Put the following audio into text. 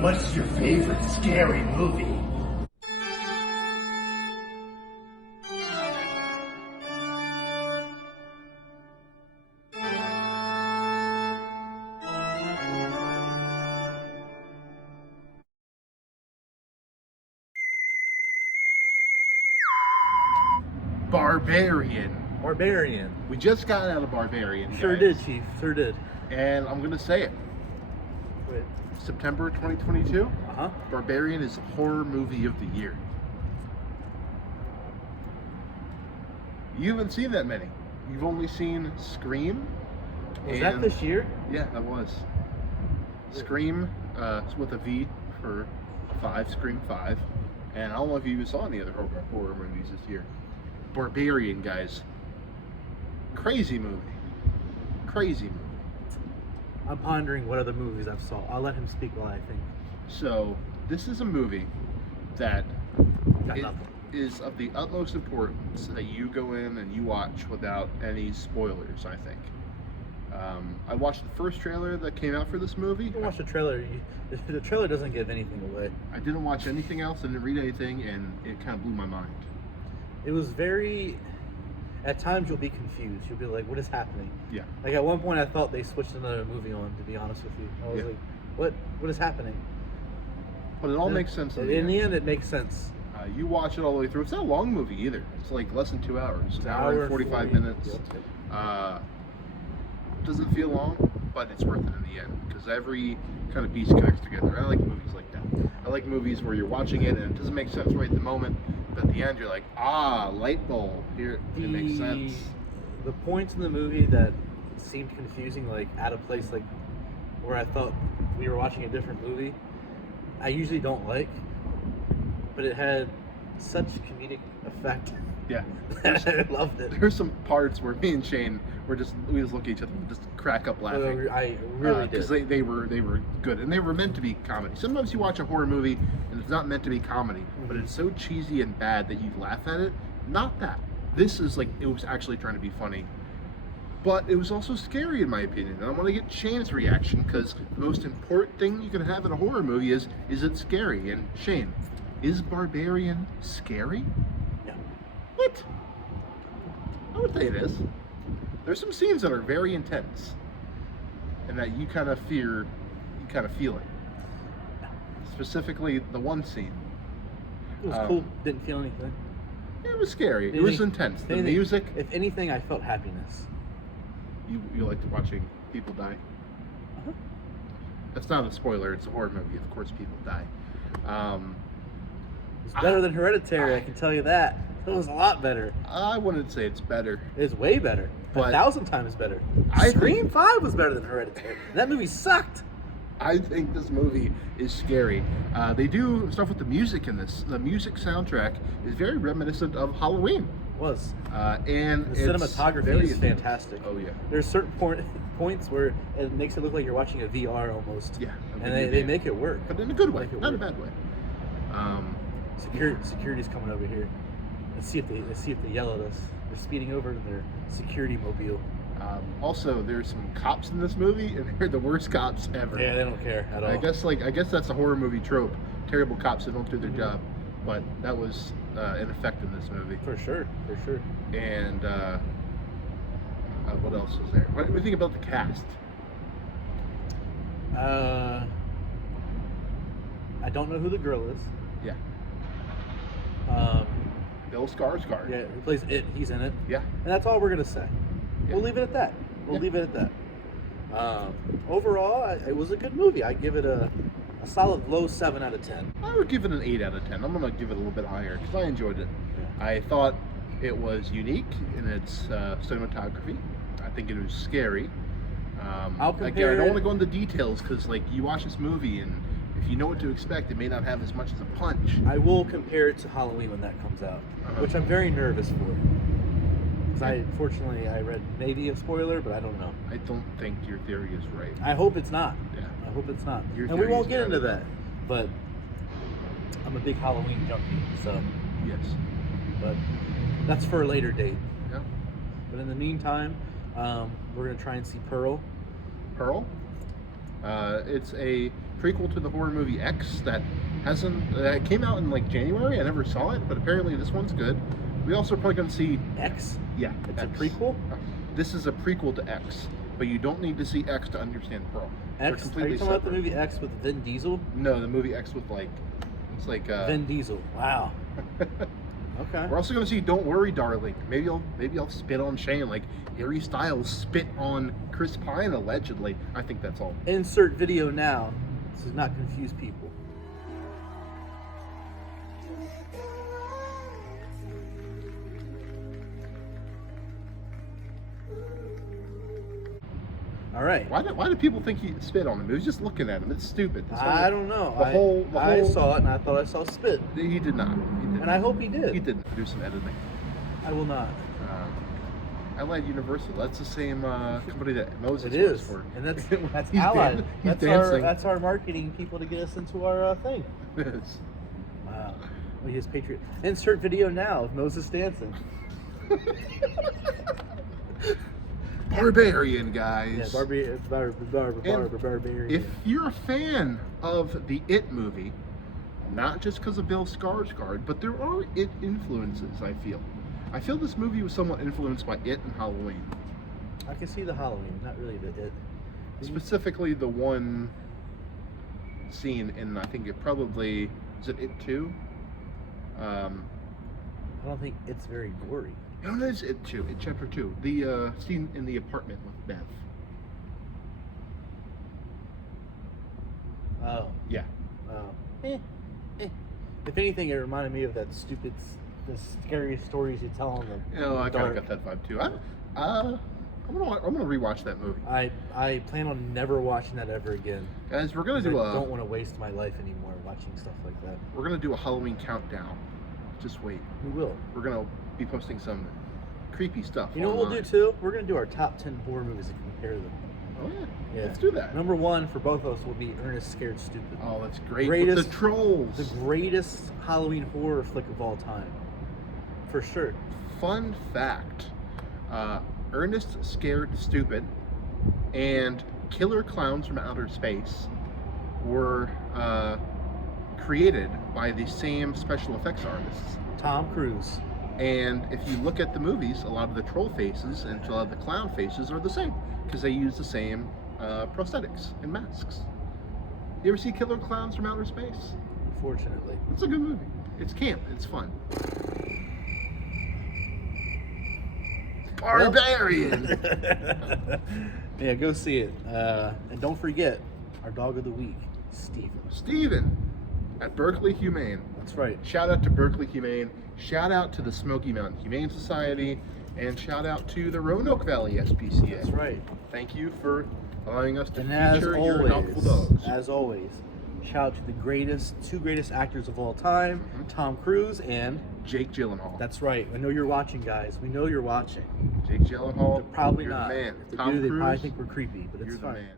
What's your favorite scary movie? Barbarian. Barbarian. We just got out of Barbarian. Sure guys. did, Chief. Sure did. And I'm gonna say it. Wait. September 2022. Uh-huh. Barbarian is horror movie of the year. You haven't seen that many. You've only seen Scream. Was that this year? Yeah, that was. Scream with a V for 5, Scream 5. And I don't know if you even saw any other horror movies this year. Barbarian, guys. Crazy movie. Crazy movie. I'm pondering what other movies I've saw. I'll let him speak while I think. So, this is a movie that Got nothing. is of the utmost importance that you go in and you watch without any spoilers, I think. I watched the first trailer that came out for this movie. You can watch the trailer. The trailer doesn't give anything away. I didn't watch anything else, I didn't read anything, and it kind of blew my mind. It was very... At times you'll be confused. You'll be like, what is happening? Yeah. Like at one point I thought they switched another movie on, to be honest with you. I was like, what is happening? But it all makes sense in the end. It makes sense. You watch it all the way through. It's not a long movie either. It's like less than 2 hours. It's an hour and 45 minutes. Yep. Doesn't feel long, but it's worth it in the end because every kind of piece connects together. I like movies like that. I like movies where you're watching it and it doesn't make sense right at the moment, but at the end you're like, light bulb. Here, it makes sense. The points in the movie that seemed confusing, like at a place like where I thought we were watching a different movie, I usually don't like, but it had such comedic effect. Yeah, I loved it. There's some parts where me and Shane we just look at each other and just crack up laughing. I really did because they were good and they were meant to be comedy. Sometimes you watch a horror movie and it's not meant to be comedy, but it's so cheesy and bad that you laugh at it. Not that. This is like it was actually trying to be funny, but it was also scary in my opinion. And I want to get Shane's reaction because the most important thing you can have in a horror movie is it scary? And Shane, is Barbarian scary? What? I would say it is. There's some scenes that are very intense, and that you kind of feel it. Specifically, the one scene. It was cool. Didn't feel anything. It was scary. It was intense. The music. If anything, I felt happiness. You liked watching people die. Uh-huh. That's not a spoiler. It's a horror movie. Of course, people die. It's better than Hereditary. I can tell you that. It was a lot better. I wouldn't say it's better. It's way better. But 1,000 times better. I Scream 5 was better than Hereditary. That movie sucked. I think this movie is scary. They do stuff with the music in this. The music soundtrack is very reminiscent of Halloween. It was. And the cinematography is fantastic. Oh yeah. There's certain points where it makes it look like you're watching a VR almost. Yeah. And they make it work. But in a good way, not a bad way. Security's coming over here. Let's see if they yell at us. They're speeding over in their security mobile. Also, there's some cops in this movie, and they're the worst cops ever. Yeah, they don't care at all. I guess that's a horror movie trope. Terrible cops that don't do their job. But that was in effect in this movie. For sure. And what else was there? What do you think about the cast? I don't know who the girl is. Yeah. Bill Skarsgård. Yeah, he plays it. He's in it. Yeah. And that's all we're gonna say. Yeah. We'll leave it at that. Overall, it was a good movie. I give it a solid low 7 out of 10. I would give it an 8 out of 10. I'm gonna give it a little bit higher because I enjoyed it. Yeah. I thought it was unique in its cinematography. I think it was scary. I'll Again, I compare don't it- want to go into details because, like, you watch this movie and if you know what to expect, it may not have as much as a punch. I will compare it to Halloween when that comes out, which I'm very nervous for. Because fortunately, I read maybe a spoiler, but I don't know. I don't think your theory is right. I hope it's not. Yeah. I hope it's not. Your And we theory won't is get into better. that. But I'm a big Halloween junkie, so. Yes. But that's for a later date. Yeah. But in the meantime, we're gonna try and see Pearl. Pearl. It's a prequel to the horror movie X that hasn't that came out in like January. I never saw it, but apparently this one's good. We also probably going to see X? Yeah, It's X. a prequel? This is a prequel to X, but you don't need to see X to understand Pearl. They're X? Are completely you talking about the separate. movie X with Vin Diesel? No, the movie X with like it's like Vin Diesel. Wow. Okay. We're also going to see Don't Worry, Darling. Maybe I'll spit on Shane like Harry Styles spit on Chris Pine allegedly. I think that's all. Insert video now. This does not confuse people. All right. Why do people think he spit on him? He was just looking at him. It's stupid. It's I don't know. I I saw it and I thought I saw spit. He did not. He did And I hope he did. He didn't do some editing. I will not. I lied Universal. That's the same company that Moses It works is. for. And that's He's allied. he's dancing. That's our marketing people to get us into our thing. Yes. Wow. Oh, he is Patriot. Insert video now of Moses dancing. Barbarian, guys. Yeah, Barbarian. If you're a fan of the It movie, not just because of Bill Skarsgård, but there are It influences, I feel this movie was somewhat influenced by It and Halloween. I can see the Halloween, not really the It. Specifically the one scene in, I think it probably, is it It 2? I don't think it's very gory. No, it is It 2, It Chapter 2. The scene in the apartment with Beth. Oh. Yeah. Oh. If anything, it reminded me of that stupid, the scariest stories you tell on the. You know, I kind of dark. got that vibe too. I'm gonna rewatch that movie. I plan on never watching that ever again. Guys, we're gonna 'Cause do I don't want to waste my life anymore watching stuff like that. we're gonna do a Halloween countdown. Just wait. We will. We're gonna be posting some creepy stuff. You know what we'll online. do too? We're gonna do our top 10 horror movies and compare them. Oh yeah. Yeah. Let's do that. Number one for both of us will be Ernest Scared Stupid. Oh, that's great. Greatest- With the trolls. The greatest Halloween horror flick of all time. For sure. Fun fact: Ernest Scared Stupid and Killer Clowns from Outer Space were created by the same special effects artists. Tom Cruise. And if you look at the movies, a lot of the troll faces and a lot of the clown faces are the same because they use the same prosthetics and masks. You ever see Killer Clowns from Outer Space? Fortunately. It's a good movie. It's camp. It's fun. Barbarian. Yeah, go see it. And don't forget our dog of the week, Steven. Steven at Berkeley Humane. That's right. Shout out to Berkeley Humane. Shout out to the Smoky Mountain Humane Society. And shout out to the Roanoke Valley SPCA. That's right. Thank you for allowing us to And as feature your adoptable dogs. always, shout out to the two greatest actors of all time, Tom Cruise and Jake Gyllenhaal. that's right. I know you're watching, guys. We know you're watching. Jake Gyllenhaal. Probably you're not. the man. If they Tom do, they Cruise, probably think we're creepy, but you're it's the fine. man.